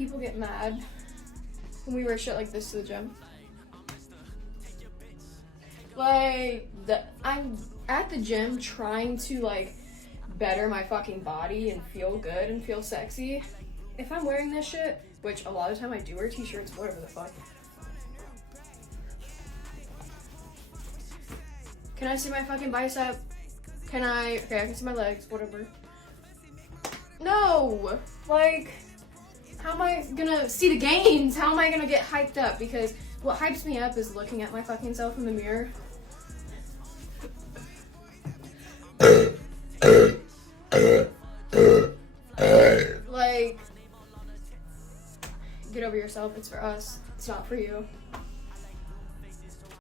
people get mad when we wear shit like this to the gym. Like, I'm at the gym trying to, like, better my fucking body and feel good and feel sexy. If I'm wearing this shit, which a lot of the time I do wear t-shirts, whatever the fuck. Can I see my fucking bicep? Okay, I can see my legs, whatever. No! Like, how am I gonna see the gains? How am I gonna get hyped up? Because what hypes me up is looking at my fucking self in the mirror. Like, get over yourself. It's for us. It's not for you.